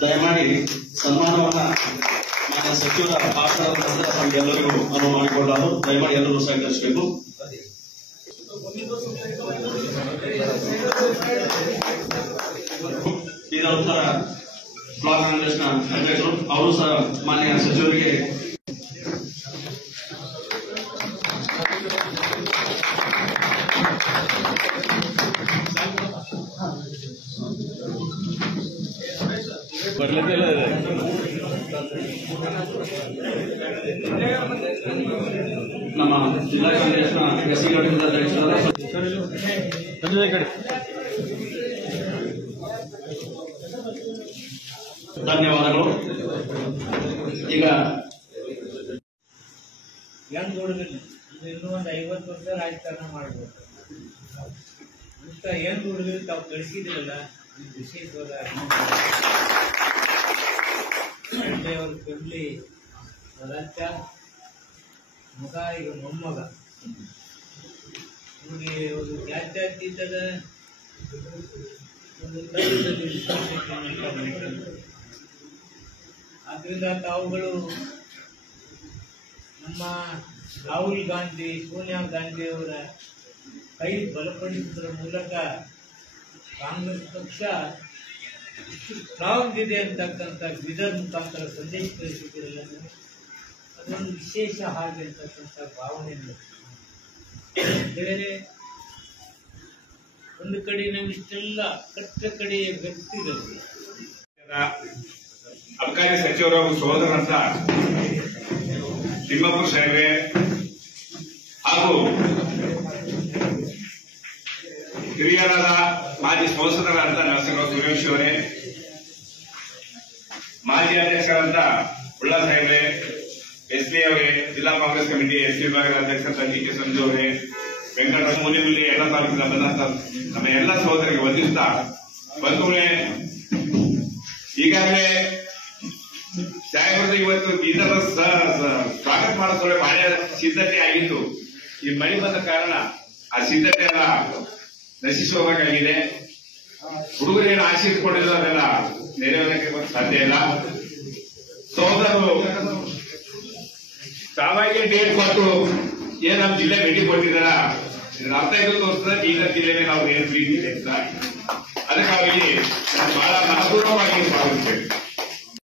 ದಯಮಾಡಿ ಸನ್ಮಾನವನ್ನ ಮಾನ್ಯ ಸಚಿವರ ಭಾಷಣದ ನಂತರ ನಮಗೆಲ್ಲರಿಗೂ ಅನುವು ಮಾಡಿಕೊಳ್ಳಲು ದಯಮಾಡಿ ಎಲ್ಲರೂ ಸಹಕರಿಸಬೇಕು. ಇದರ ಉತ್ತರ ಬ್ಲಾಕ್ ಕಾಂಗ್ರೆಸ್ನ ಅಧ್ಯಕ್ಷರು ಅವರು ಸಹ ಮಾನ್ಯ ಸಚಿವರಿಗೆ ನಮ್ಮ ಜಿಲ್ಲಾ ಕಾಂಗ್ರೆಸ್ನ ಎಸ್ಸಿ ಘಟಕದ ಅಧ್ಯಕ್ಷರಾದ ಧನ್ಯವಾದಗಳು. ಈಗ ಹೆಂಗ್ ಹುಡುಗರು ಇನ್ನೂ ಒಂದು 50 ವರ್ಷ ರಾಜಕಾರಣ ಮಾಡ್ಬೋದು ಅಂತ ಹೆಂಗ್ ಹುಡುಗರು ತಾವು ಕಳಿಸಿದ್ರಲ್ಲ ವಿಶೇಷವಾದ ಅವ್ರ ಫ್ಯಾಮಿಲಿ ಪದಾರ್ಥ ಮಗ ಈಗ ಮೊಮ್ಮಗ ನಿಮಗೆ ಒಂದು ಜಾತ್ಯಾತೀತದ ಒಂದು ಆದ್ರಿಂದ ತಾವುಗಳು ನಮ್ಮ ರಾಹುಲ್ ಗಾಂಧಿ ಸೋನಿಯಾ ಗಾಂಧಿ ಅವರ ಕೈ ಬಲಪಡಿಸುವುದರ ಮೂಲಕ ಕಾಂಗ್ರೆಸ್ ಪಕ್ಷ ಸ್ಟ್ರಾಂಗ್ ಇದೆ ಅಂತಕ್ಕಂಥ ಬೀದರ್ ಮುಖಾಂತರ ಸಂದೇಶ ಕಳಿಸಿದ್ರಲ್ಲ, ಅದೊಂದು ವಿಶೇಷ ಹಾಗೆ ಅಂತಕ್ಕಂಥ ಭಾವನೆಯನ್ನು ಬೇರೆ ಒಂದು ಕಡೆ ನಮ್ಮಿಷ್ಟೆಲ್ಲ ಕಟ್ಟ ಕಡೆಯ ವ್ಯಕ್ತಿಗಳು ಅಬಕಾರಿ ಸಚಿವರ ಸಹೋದರಂತ ತಿಮ್ಮಪ್ಪು ಸಾಹೇಬ್ರೆ ಹಾಗೂ ಹಿರಿಯರಾದ ಮಾಜಿ ಸಂಸದರಾದಂತ ನರಸಿಂಹರಾವ್ ಸುರೇಶ್ ಅವರೇ, ಮಾಜಿ ಅಧ್ಯಕ್ಷರಾದಂತ ಉಳ್ಳಾ ಸಾಹೇಬ್ರೆ, ಎಸ್ಪಿ ಅವರೇ, ಜಿಲ್ಲಾ ಕಾಂಗ್ರೆಸ್ ಕಮಿಟಿ ಎಸ್ಪಿ ವಿಭಾಗದ ಅಧ್ಯಕ್ಷರಾದ ಡಿ ಕೆ ಸಂಜು ಅವರೇ, ವೆಂಕಟರಾಜ ಮುನಿಮುಲ್ಲಿ ಎಲ್ಲ ತಾಲೂಕಿನ ಬಂದಂತ ನಮ್ಮ ಎಲ್ಲ ಸಹೋದರಿಗೆ ವಂದಿಸ್ತಾ ಬಂಧುಗಳೇ, ಈಗಾಗಲೇ ಸಾಹೇಬ್ರದ ಇವತ್ತು ಬೀದರ್ ಸ್ವಾಗತ ಮಾಡೋದ್ರೆ ಬಹಳ ಸಿದ್ಧತೆ ಆಗಿತ್ತು. ಈ ಮಳೆ ಬಂದ ಕಾರಣ ಆ ಸಿದ್ಧತೆ ಎಲ್ಲ ನಶಿಸುವಾಗಿದೆ. ಹುಡುಗರೇನು ಆಶೆ ಇಟ್ಕೊಂಡಿದ್ರು ಅದೆಲ್ಲ ನೆರವೇರಕ್ಕೆ ಸಾಧ್ಯ ಇಲ್ಲ. ಸಹೋದರರು ತಾವಾಗಿಯೇ ಡೇಟ್ ಕೊಟ್ಟು ಏನ್ ನಮ್ಮ ಜಿಲ್ಲೆ ಭೇಟಿ ಕೊಟ್ಟಿದ್ದಾರ ಅರ್ಥ ಇದು ತೋರಿಸ್ತದೆ ಬೀದರ್ ಜಿಲ್ಲೆಗೆ ನಾವು ಏನು ಪ್ರೀತಿ ಅಂತ. ಅದಕ್ಕಾಗಿ ಬಹಳ ಮನಪೂರ್ವವಾಗಿ ಸ್ವಾಗತಿಸ್ತೇವೆ.